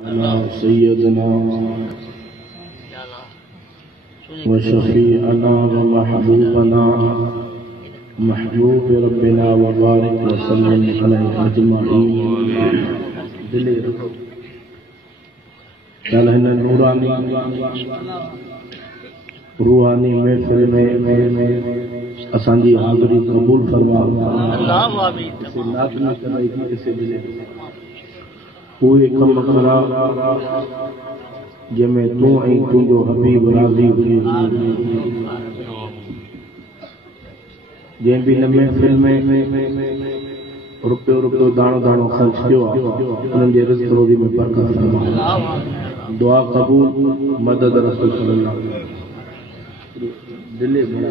सय्यदना व शफीअना व महबूबना महबूब रब्बिना व बारिक व सल्लिम अलैहि अजमईन। कल हिन नूरानी रूहानी महफिल में असांजी हाज़िरी कबूल फरमा। कोई कम करा जंहिंमें तूं ऐं तुंहिंजो हबीब राज़ी हुजे। जंहिं बि हिन महफ़िल में रुपयो दाणो दाणो ख़र्च कयो आहे उन्हनि जे रिज़्क़ रोज़ी में बरकत फरमा। दुआ क़बूल मदद रसूल सल्लल्लाहु अलैहि वसल्लम। दिले में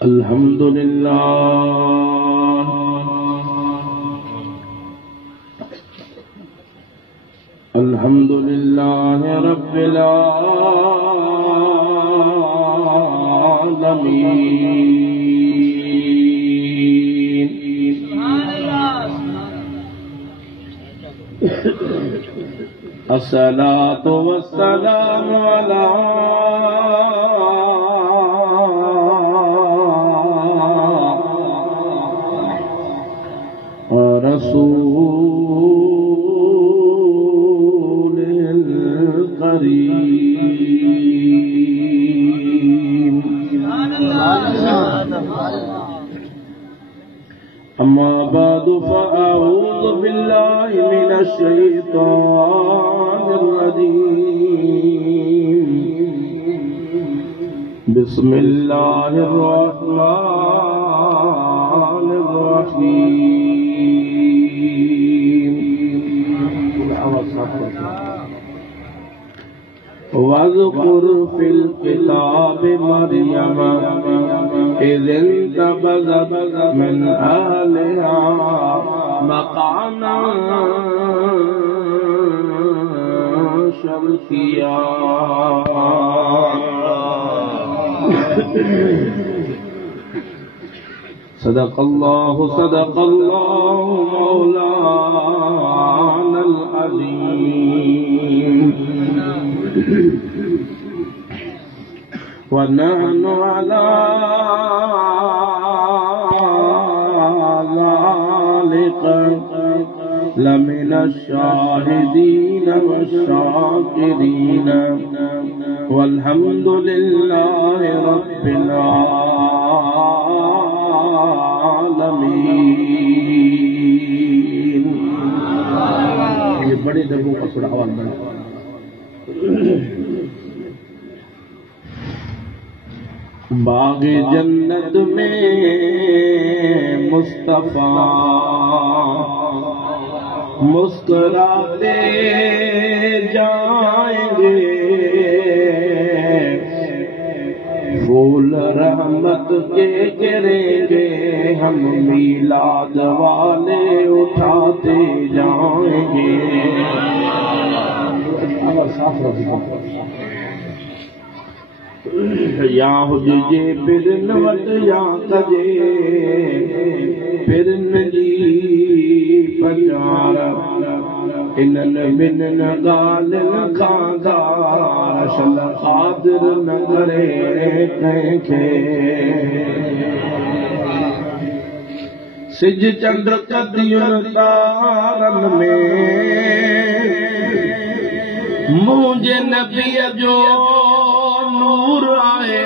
अल्हम्दुलिल्लाह अल्हम्दुलिल्लाह रब्बिल आलमीन। अस्सलातु वस्सलामु अला रसूलिल करीम। अम्मा बादु फ़अऊज़ु बिल्लाहि मिनश शैतानिर रजीम। बिस्मिल्लाहिर रहमानिर रहीम। वज़्कुर फिल किताब मरियम इज़ इंतबज़त मिन अहलिहा मक़ामन शर्क़िय्या। सदक़ल्लाहु मौलानल अज़ीम। व नहनु अला ज़ालिका लमिनश शाहिदीन वश्शाकिरीन वल्हम्दुलिल्लाहि रब्बिल आलमीन। ये बड़े दर्जों का थोड़ा आवाज बना। बाग़े जन्नत में मुस्तफ़ा मुस्कुराते जाएंगे। फूल रहमत के गिरेंगे हम मीलाद वाले उठाते जाएंगे। या हुजे पिरन वट या कजे पिरन जी पचार। इनन मिनन ॻाल्हियुनि खां दारशल क़ादिर न करे कंहिंखे। सिज चंड कदियुनि तारनि में मुंहिंजे नबीअ जो नूर आए।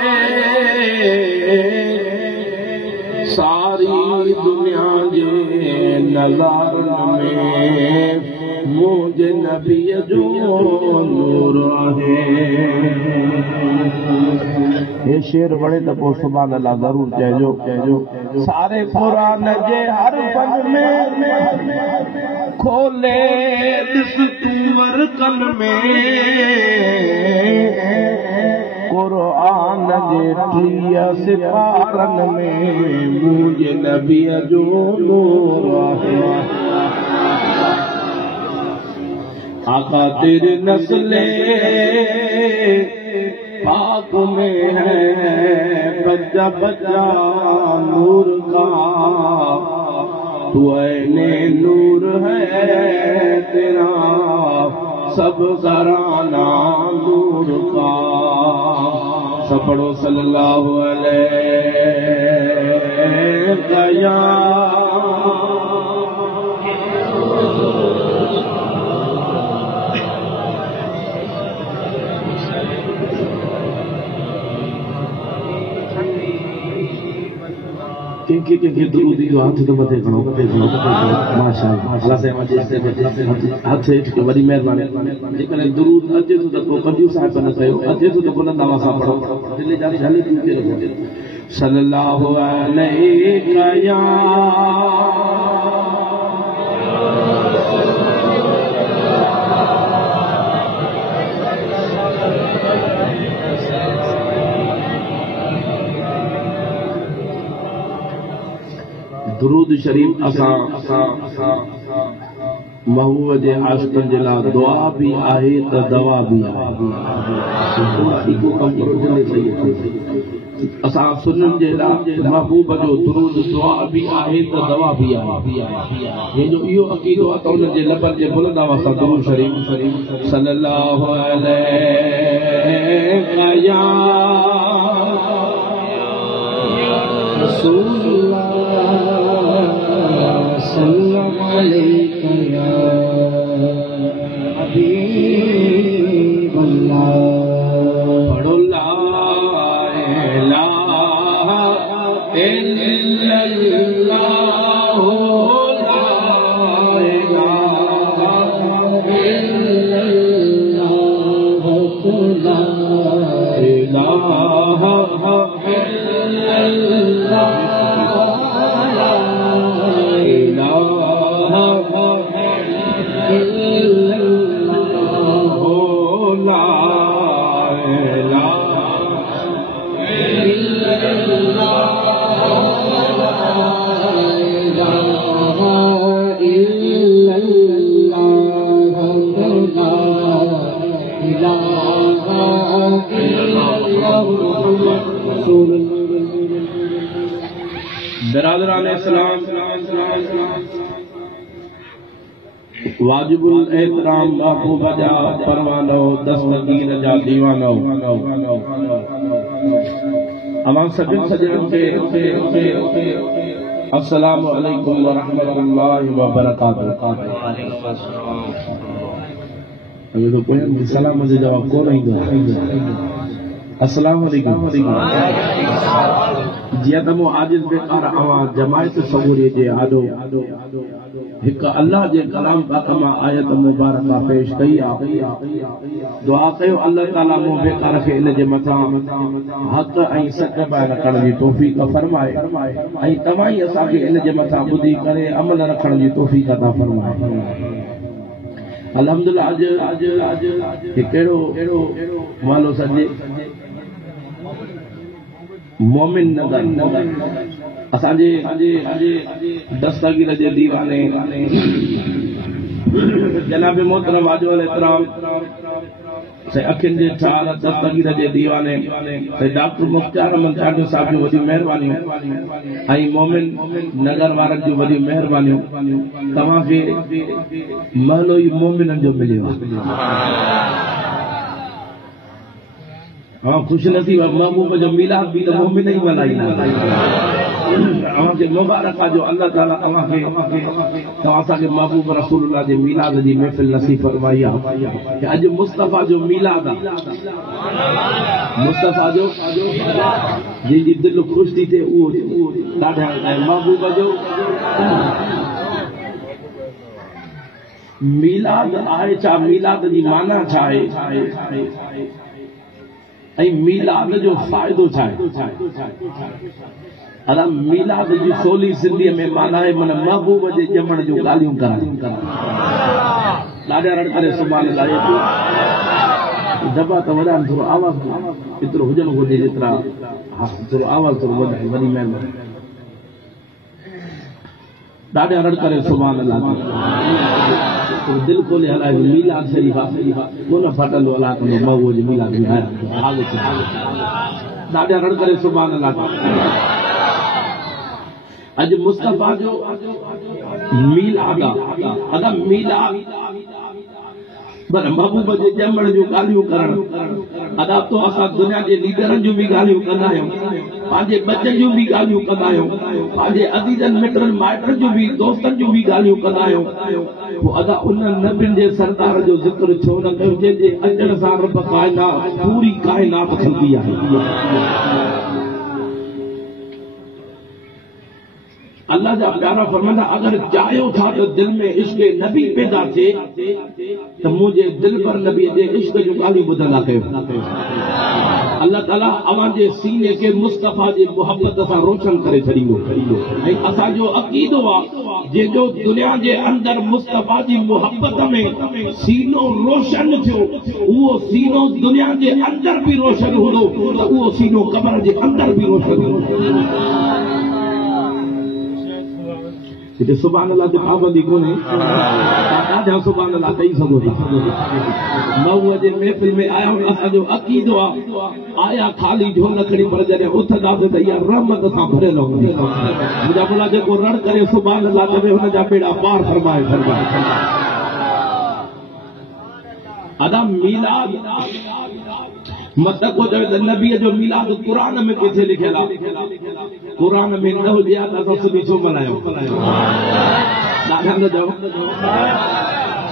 सारी दुनिया जे नज़ारनि में मुंहिंजे नबीअ जो नूर आहे। ये शेर बड़े त पोइ सुभान अल्लाह ज़रूर चइजो। सारे क़ुरान जे हरफ़नि में खोले ॾिस तूं वर्कन में क़ुरान जे 30 सिपारनि में मुंहिंजे नबीअ जो नूर आहे। आका तेरे नस्ले पाक में है बच्चा बच्चा नूर का, तू ऐने नूर है तेरा सब घराना नूर का। सब पढ़ो सल्लल्लाहु अलैहि के दुरूदी जो हाथ तो मथे खड़ो माशाअल्लाह अल्लाह से हाथ हेठ के वरी महिरबानी जेकॾहिं दुरूद अचे थो त पोइ कॾहिं साहिब न कयो, अचे थो त बुलंद आवाज़ सां पढ़ो दिलि जा हले थी रखो सल्लल्लाहु अलैहि या दुरूद शरीफ असां महबूब जे आशिक़नि जे लाइ दुआ भी आहे त दवा भी आहे। असां सुन्ननि जे लाइ महबूब जो दुरूद दुआ भी आहे त दवा भी आहे। ये जो इहो अक़ीदो आहे त उन जे लबनि जे बुलंद आवाज़ सां दुरूद शरीफ सल्लल्लाहु अलैहि या रसूलल्लाह सल्लल्लाहु अलैहि या हबीबल्लाह। पढ़ो ला इलाहा इल्लल्लाह ला इलाहा इल्लल्लाह ला इलाहा इल्लल्लाह बिरादरान इस्लाम वाजिबुल एहतराम महबूब जा परवानो दस्तगीर जा दीवानो अवां सभिनि सॼणनि खे अस्सलामु अलैकुम व रहमतुल्लाहि व बरकातुहू। सलाम जो जवाब कोन ईंदो अस्सलामु अलैकुम। जिया त मूं आजिज़ बेकार अवां जमायत सबूरी जे आॾो हिकु अल्लाह जे कलाम पाक मां आयत मुबारका पेश कई आहे। दुआ कयो अल्लाह ताला मूं बेकार खे इन जे मथां हक़ ऐं सच पाए रखण जी तौफ़ीक़ फरमाए ऐं तव्हां ई असांखे इन जे मथां ॿुधी करे अमल रखण जी तौफ़ीक़ अता फरमाए। अल्हम्दुलिल्लाह अॼु कहिड़ो मालो सॼे मोमिन नगर असांजे दस्तगीर जे दीवाने जनाब मोहतरम वाजिबुल एहतराम से अखियुनि जे ठार दस्तगीर जे दीवाने से डॉक्टर मुख्तार अहमद चांडू साहब जूं वॾियूं महिरबानियूं ऐं मोमिन नगर वारनि जूं वॾियूं महिरबानियूं। तव्हांखे महलो ई मोमिननि जो मिलियो। हाँ खुश नसीब महबूब जो मिलाद भी तो मोमिन ही मल्हाईंदा। अवांखे मुबारक आहे जो अल्लाह ताला अवांखे असांखे महबूब रसूलुल्लाह जे मिलाद जी महफ़िल नसीब फरमाई आहे कि अॼु मुस्तफ़ा जो मिलाद आहे। मुस्तफ़ा जो जंहिंजी दिलि ख़ुशि थी थिए उहो ॾाढा महबूब जो मिलाद आहे। छा मिलाद जी माना छा आहे ऐं मिलाद जो फ़ाइदो छा आहे? अला मिलाद जी सोली सिंधीअ में माना आहे मन महबूब जे ॼमण जूं ॻाल्हियूं करणु। ॾाढा रड़ करे सुभाणे लाइ दॿा त वॾा थोरो आवाज़ एतिरो हुजणु घुरिजे जेतिरा थोरो आवाज़ थोरो वॾी महिरबानी। ॾाढा रड़ करे सुभान अल्लाह दिल खोले हलाए मीलाद शरीफ़ कोन फटंदो अलाह को मऊअ जी मीलाद ॾाढा रड़ करे सुभान अल्लाह अॼु मुस्तफ़ा जो मीलाद अदा मीलाद पर महबूब जे ॼमण जूं ॻाल्हियूं करण अदा तो असां दुनिया जे लीडरनि जूं बि ॻाल्हियूं कंदा आहियूं पंहिंजे बचनि जूं बि ॻाल्हियूं कंदा आहियूं पंहिंजे अज़ीज़नि मिटनि माइटनि जूं बि दोस्तनि जूं बि ॻाल्हियूं कंदा आहियूं पोइ अदा उन नबियुनि जे सरदार जो ज़िक्र छो न कयो जंहिंजे अचण सां रब काइनात पूरी काइनात खलकी आहे अल्लाह जा प्यारा फरमाईंदा अगर चाहियो था तो दिल में इश्क नबी पैदा थे तो मुझे दिल पर नबी जे इश्क जो ॻाल्हियूं ॿुधंदा कयो अल्लाह ताला अवां जे सीने के मुस्तफ़ा जी मोहब्बत सां रोशन करे छॾींदो ऐं असांजो अक़ीदो आहे जेको दुनिया जे अंदर मुस्तफ़ा जी मोहब्बत में सीनो रोशन थियो उहो सीनो दुनिया जे अंदर भी रोशन हूंदो त उहो सीनो क़ब्र जे अंदर भी रोशन हूंदो हिते सुभान अल्लाह जी पाबंदी कोन्हे ॾाढा सुभान अल्लाह चई सघो था मऊअ जे महफ़िल में आया असांजो अक़ीदो आहे आया खाली ढोल खणी पर जॾहिं उथंदासीं त इहा रहमत सां भरियल हूंदी मुंहिंजा भला जेको रण करे सुभान अल्लाह चवे हुनजा बेड़ा पार फरमाए अदा मीलाद मतलब को नबी जो मीलाद कुरान में किथे लिखियल आहे कुरान में न हुजे त असां सिधी छो मल्हायूं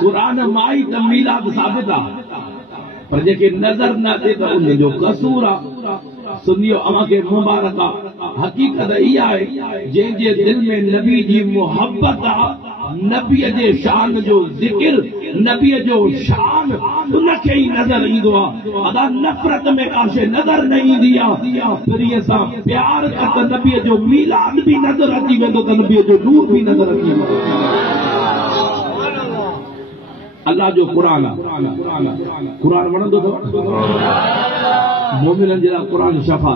कुरान मां ई त मीलाद साबित आहे पर जेके नज़र न अचे त उन जो कसूर आहे सुनियो अवां खे मुबारक आहे हक़ीक़त इहा आहे जंहिंजे दिल में नबी जी मोहब्बत आहे नबीअ जे शान जो ज़िक्र नबीअ जो शान उनखे ई नज़र ईंदो आहे अदा नफ़रत में काशे नज़र न ईंदी आहे फिर सां प्यार कर त नबीअ जो मीलाद बि नज़र अची वेंदो त नबीअ जो नूर बि नज़र अची वेंदो अल्लाह जो कुरान आहे कुरान वणंदो अथव मोमिननि जे लाइ कुरान शफ़ा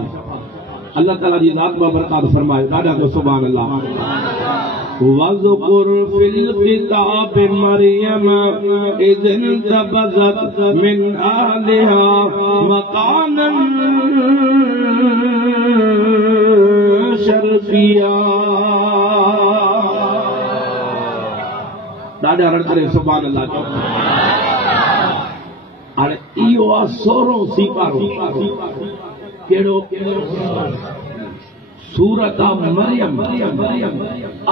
अल्लाह ताला जी ज़ात में बरक़ात फरमाए ॾाढा को सुभान अल्लाह वज़कुर फिल किताब मरियम इज़ इंतबज़त मिन अहलिहा मकानन शर्फिया ॾाढा रड़ करे सुभान अल्लाह हाणे इहो आहे 16 सीपारो कहिड़ो सूरत मरियम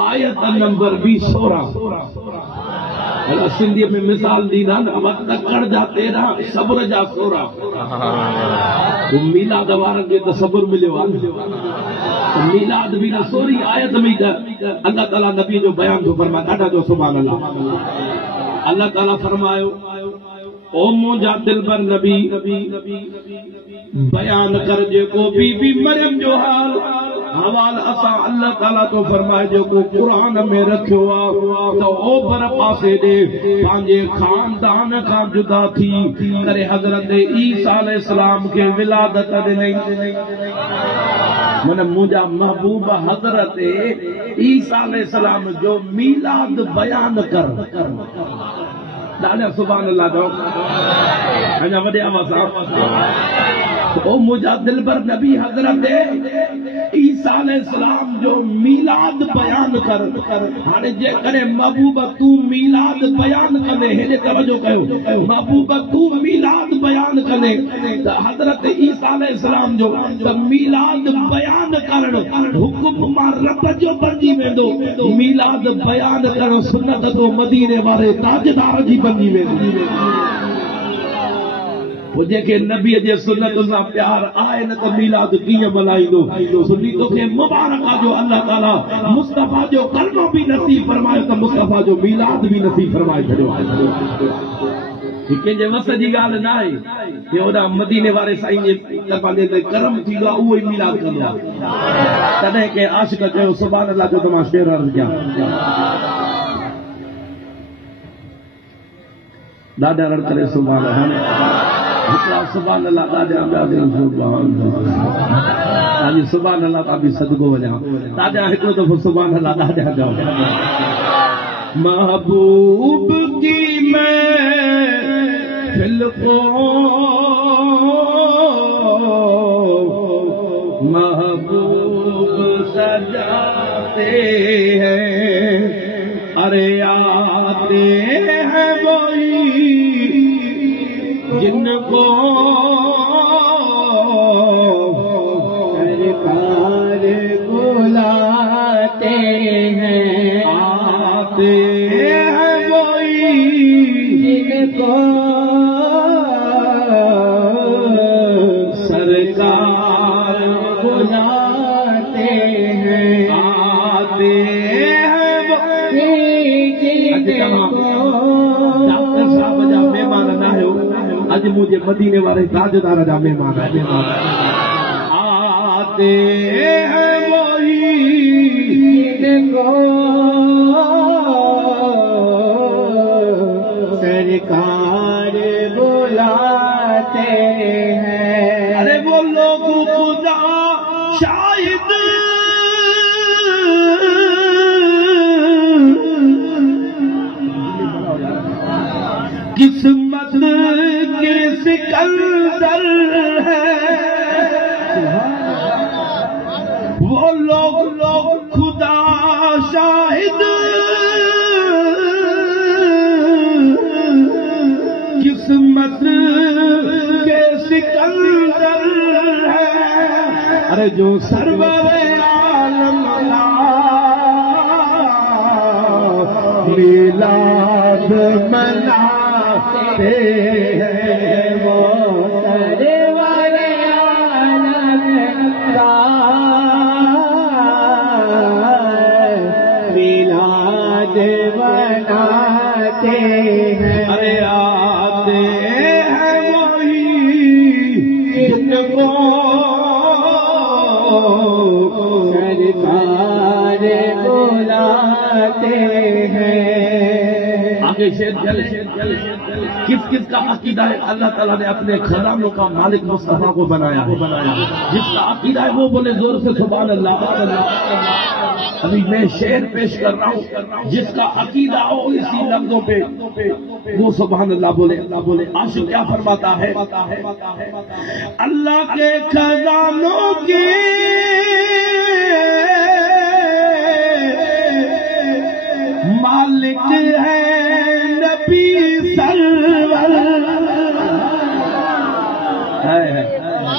आयत नंबर 16 सिंधी में मिसाल दीदा तकड़ जा 13 सब्र जा 16 मीलाद वारनि खे त सब्र मिलियो आहे मीलाद बि न 16 आयत में अल्लाह ताला नबी जो बयान थो फरमाए ॾाढा जो सुभान अल्लाह ताला फरमायो ओ मुंहिंजा दिलबर नबी बयान कर जेको बीबी मरियम जो हाल हवाल असां अल्लाह ताला तो फरमाए जेको कुरान में रखियो आहे त ओभर पासे ॾे पंहिंजे खानदान खां जुदा थी करे हज़रत ईसा अलैहिस्सलाम खे विलादत ॾिनई मन मुंहिंजा महबूब हज़रत ईसा अलैहिस्सलाम जो मीलाद बयान कर ॾाढा सुभान अल्लाह जो अञा वॾे आवाज़ सां ओ मुंहिंजा दिलबर नबी हज़रत ईसा अलैहिस्सलाम जो मीलाद बयान कर हाणे जेकॾहिं महबूब तूं मीलाद बयान कंदे हेॾे तवजो कयो महबूब तूं मीलाद बयान कंदे त हज़रत ईसा अलैहिस्सलाम जो त मीलाद बयान करण हुकुम मां रब जो बणजी वेंदो मीलाद बयान करण सुन्नत तो मदीने वारे ताजदार जी बणजी वेंदी वो जेके नबी जे सुन्नत सां प्यार आहे न त मीलाद कीअं मल्हाईंदो सुनी तोखे मुबारक आहे जो अल्लाह ताला मुस्तफ़ा जो कलमो बि नसीब फरमायो त मुस्तफ़ा जो मीलाद बि नसीब फरमाए छॾियो आहे कंहिंजे वस जी ॻाल्हि न आहे कि होॾां मदीने वारे साईं जे तरफ़ां जे करम थींदो आहे उहो ई मीलाद कंदो आहे तॾहिं कंहिं आशिक़ चयो सुभान अल्लाह जो त मां शेर अर्ज़ कयां ॾाढा रड़ करे सुभान अल्लाह सुभान अल्लाह ॾाढा सुभान अल्लाह अॼु सुभाणे अल्लाह तां बि सदको वञा दादा हिकिड़ो दफ़ो सुभाणे अल्लाह दादा जाओ महबूब की मैं फिलको महबूब सजाते हैं अरे आते हैं वही जिनको सरकार बुलाते हैं आते हैं वही जिनको सरकार बुलाते हैं आते हैं वही डॉक्टर साहब जा महिमान न आहियो अॼु मुंहिंजे मदीने वारे ताजदार जा महिमान आते हैं वही जिनको सरकार बुलाते हैं अरे वो लोग खुदा शायद किस्मत के सिकंदर है वो लोग खुदा शाहिद किस्मत के सिकंदर है अरे जो सरवरे आलम मिलाद मनाते हैं वो सरवरे आलम का मिलाद मनाते हैं अरे आते हैं वही जिनको सरकार बुलाते हैं आगे शेर चले किस किस का अकीदा है अल्लाह ताला ने अपने खजानों का मालिक मुस्तफा को बनाया जिसका अकीदा है वो बोले जोर से सुभान अल्लाह अभी मैं शेर पेश कर रहा हूँ जिसका अकीदा हो इसी लफ्जों पे वो सुभान अल्लाह बोले आशिक क्या फरमाता है अल्लाह के खजानों की मालिक है नबी सरवर है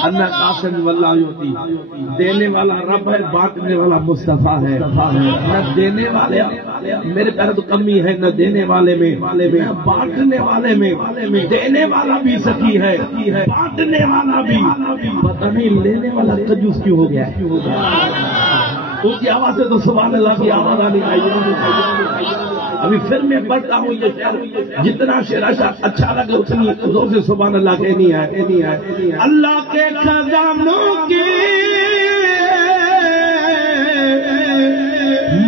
अल्लाह कासिम वल्लाह होती देने वाला रब है बांटने वाला मुस्तफा है न देने वाले मेरे प्यारे तो कमी है न देने वाले में बांटने वाले में देने वाला भी सखी है बांटने वाला भी पता नहीं लेने वाला कंजूस क्यों हो गया उसकी आवाज से तो सुभान अल्लाह की आवाज आनी चाहिए अभी फिर मैं पढ़ता हूँ ये शेर जितना शेर अच्छा लगे उतनी जोर से सुभान अल्लाह कहनी है अल्लाह के खजानों की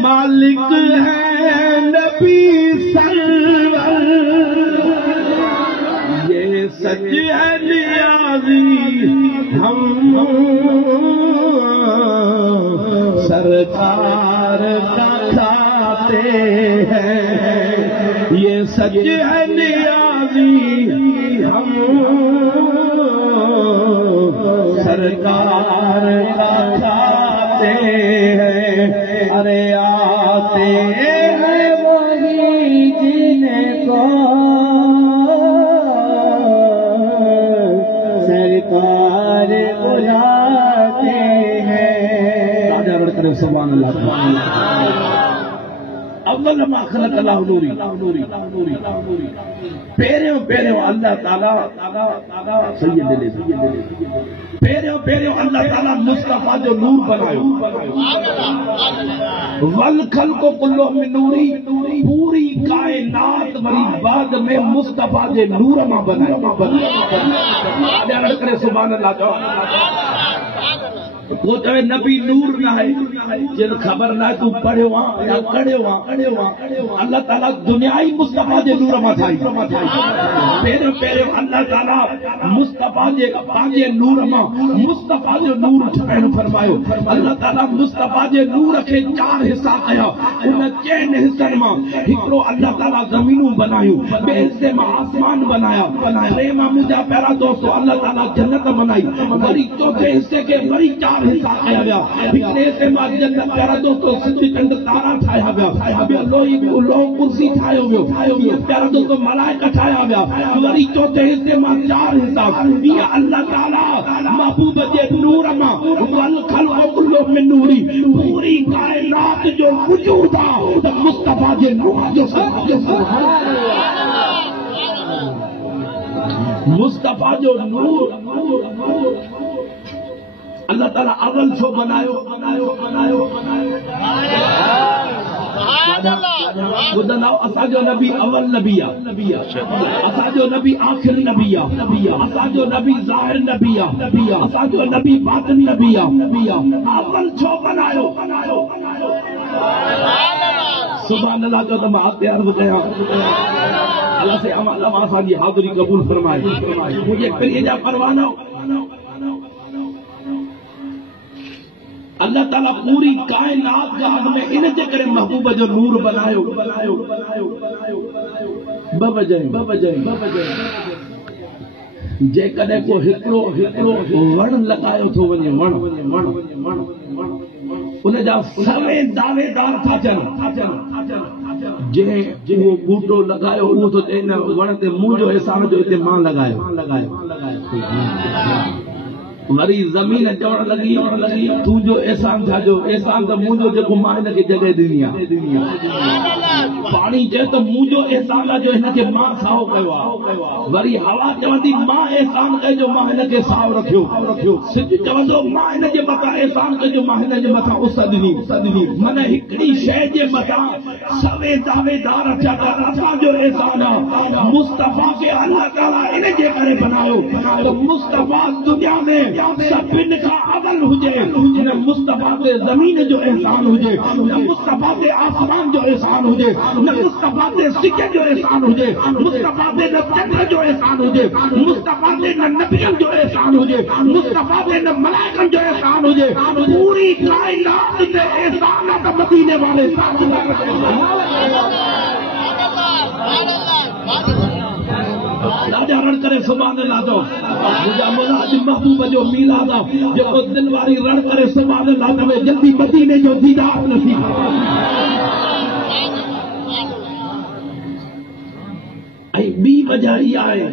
मालिक है नबी सरवर ये सच है नियाज़ी हम सरकार का खाते हैं ये सच है नियाज़ी हम सरकार का खाते हैं अरे आते हैं वही जिनको सरकार बुलाते हैं राजा बढ़कर सुभान अल्लाह अव्वल मा खलक अल्लाह नूरी पहिरियों अल्लाह ताला सैयद पहिरियों अल्लाह ताला मुस्तफा जो नूर बनायो वल खल्को कुल्लो मिन नूरी पूरी कायनात वरी बाद में मुस्तफा जे नूर मां बनायो राजा बढ़कर सुभान अल्लाह को चवे नबी नूर ना है जिन खबर ना तू पढ़ियो या कढ़ियो अल्लाह ताला दुनियाई मुस्तफा जे नूर मा थाई पहिरियों पहिरियों अल्लाह ताला मुस्तफा जे पांजे नूर मा मुस्तफा जो नूर ठाहिण फरमायो अल्लाह ताला मुस्तफा जे नूर के 4 हिस्सा कया उन 4 हिस्सनि मां हिकिड़ो अल्लाह ताला ज़मीनूं बनायूं ॿिए हिस्से मां आसमान बनाया टे मां मुंहिंजा पहिरा दोस्त अल्लाह ताला जन्नत बनाई वरी चौथे हिस्से के वरी 4 हिस्सा कया विया हिकिड़े हिस्से मां जन्नत पहिरा दोस्त सिज चंड तारा ठाहिया विया ॿियो लोह कुर्सी ठाहियो वियो पहिरा दोस्त मलाइका ठाहिया विया वरी चौथे हिस्से मां 4 हिस्सा इहा अल्लाह ताला महबूब जे नूर मां वल खल्क़ कुल्लु मिन नूरी पूरी कायनात जो वजूद आहे त मुस्तफा जे नूर जो सुभान मुस्तफा जो नूर अल्लाह ताला अवल छो बनायो ॿुधंदव असांजो नबी अवल नबी आहे असांजो नबी आख़िर नबी आहे असांजो नबी ज़ाहिर नबी आहे असांजो नबी बातिन नबी आहे अवल छो बनायो सुभान अल्लाह जो त मां अॻिते अर्ज़ कयां अल्लाह से अल्लाह असांजी हाज़िरी क़बूल फरमाए मुंहिंजे प्रिय जा परवाना अल्लाह ताला पूरी कायनात जा में इन जे करे महबूब जो नूर बनायो जे कॾहिं को हिकिड़ो वण लॻायो थो वञे वण उन जा सभई दावेदार था अचनि जंहिं उहो बूटो लॻायो उहो थो चए न वण ते मुंहिंजो एहसान जो हिते मां लॻायो वरी ज़मीन चवण लॻी तुंहिंजो एहसान छाजो एहसान त मुंहिंजो जेको मां हिनखे जॻह ॾिनी आहे पाणी चए त मुंहिंजो एहसान आहे जो हिनखे मां साओ कयो आहे वरी हवा चवंदी मां एहसान कयो मां हिनखे साओ रखियो सिज चवंदो मां हिनजे मथां एहसान कयो मां हिनजे मथां उस ॾिनी मन हिकिड़ी शइ जे मथां सभई दावेदार अचा त असांजो एहसान आहे मुस्तफा खे अल्लाह ताला इन जे करे बनायो त मुस्तफा दुनिया में सभिनि खां अवल हुजे न मुस्तफा ते ज़मीन जो एहसान हुजे न मुस्तफा ते आसमान जो एहसान हुजे न मुस्तफा ते सिज जो एहसान हुजे मुस्तफा ते न चंड जो एहसान हुजे मुस्तफा ते न नबियनि जो एहसान हुजे मुस्तफा ते न मलाइकनि जो एहसान हुजे पूरी कायनात ते एहसान त मदीने वाले राजा रण करे सुभान अल्लाह तो मुंहिंजा मुराद महबूब जो मीलाद जेको दिल वारी रण करे सुभान अल्लाह तो जल्दी मदीने जो दीदार नसीब ऐं ॿी वजह इहा आहे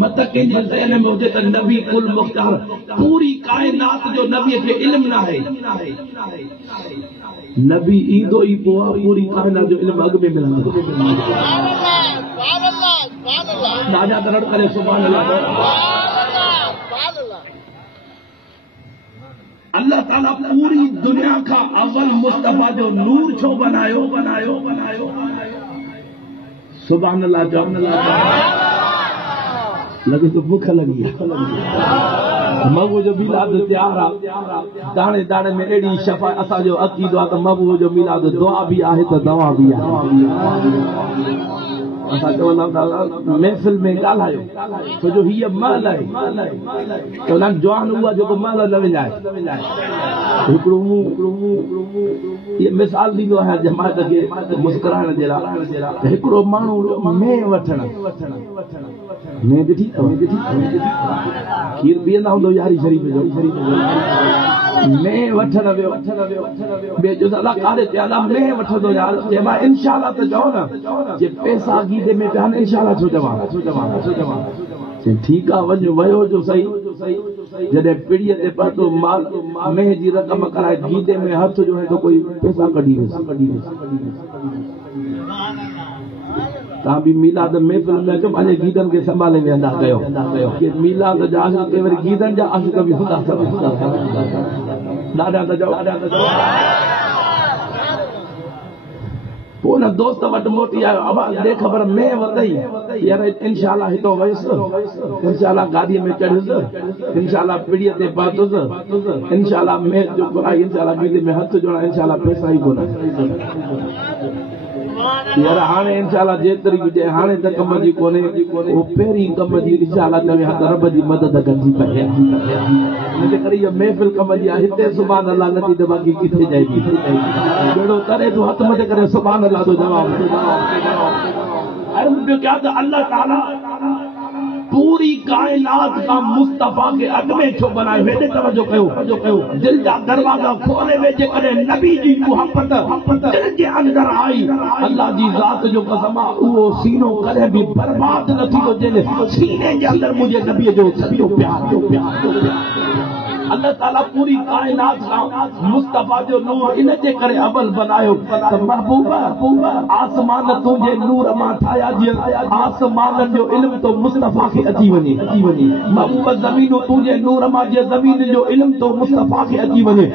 मत कंहिंजे ज़हन में हुजे त नबी कुल मुख्तार पूरी कायनात जो नबीअ खे इल्म न आहे नबी ईंदो ई पोइ पूरी कायनात जो इल्म अॻु में मिलंदो राजा दरण करे सुभान अल्लाह अल्लाह ताला पूरी दुनिया का अव्वल मुस्तफा जो नूर छो बनायो सुभान अल्लाह लगे तो भूख लगी मबू जो मिलाद तैयार आहे दाणे दाणे में एड़ी शफा असांजो अक़ीदो आहे त मबू जो मिलाद दुआ भी आहे त दवा भी आहे असां चवंदा महफ़िल में ॻाल्हायो छो जो हीअ महल आहे चवंदा आहिनि जवान उहा जेको महल न विञाए हिकिड़ो मिसाल ॾींदो आहे जमात खे मुस्कुराइण जे लाइ हिकिड़ो माण्हू में वठण में ॾिठी खीर पीअंदा हूंदो यारी शरीफ़ जो में वठण वियो ॿिए जो दादा कारे चया में वठंदो यार चइबा इंशाअल्लाह त चओ न जे पैसा गीदे में पिया इंशाअल्लाह छो चवां ठीकु आहे वञ वियो जो सही जॾहिं पिड़ीअ ते पहुतो माल में जी रक़म कराए गीदे में हथ जो है तो कोई पैसा कढी तव्हां बि मीलाद महफ़िल में अचो पंहिंजे गीदनि खे संभाले वेंदा कयो मीलाद जा आशिक़ वरी गीदनि जा आशिक़ बि हूंदा ॾाढा त चओ वो न दोस्त वट मोटी आयो आवाज दे खबर मैं वतई यार इंशाल्लाह हितो वयस इंशाल्लाह गाड़ी में चढ़स इंशाल्लाह पीड़िया ते पातुस इंशाल्लाह मैं जो कोई इंशाल्लाह बीते में हाथ जोड़ा इंशाल्लाह पैसा ही कोना यार हाने इंशाल्लाह जेतरी भी हाने त कम जी कोने वो पेरी कम जी इंशाल्लाह तवे हथ रब जी मदद कंदी पए मुझे करी ये महफिल कम जी हिते सुभान अल्लाह नती त बाकी किथे जाएगी बेड़ो करे तो हथ मथे करे सुभान अल्लाह तो जवाब अर्ज पे क्या था अल्लाह ताला पूरी कायनात का मुस्तफा के अग में छो बनायो हेडे तवज्जो कयो दिल जा दरवाजा खोले वे जे करे नबी जी मोहब्बत दिल के अंदर आई अल्लाह जी जात जो कसम वो सीनो करे भी बर्बाद नथी तो जे सीने के अंदर मुझे नबी जो सभियो प्यार अल्लाह ताला पूरी कायनात का मुस्तफा जो नूर इन जे करे अमल बनायो महबूबा आसमान तुझे नूर मां ठाया जी आसमान जो इल्म तो मुस्तफा के अची वने महबूबा जमीन तुझे नूर मां जे जमीन जो इल्म तो मुस्तफा के अची वने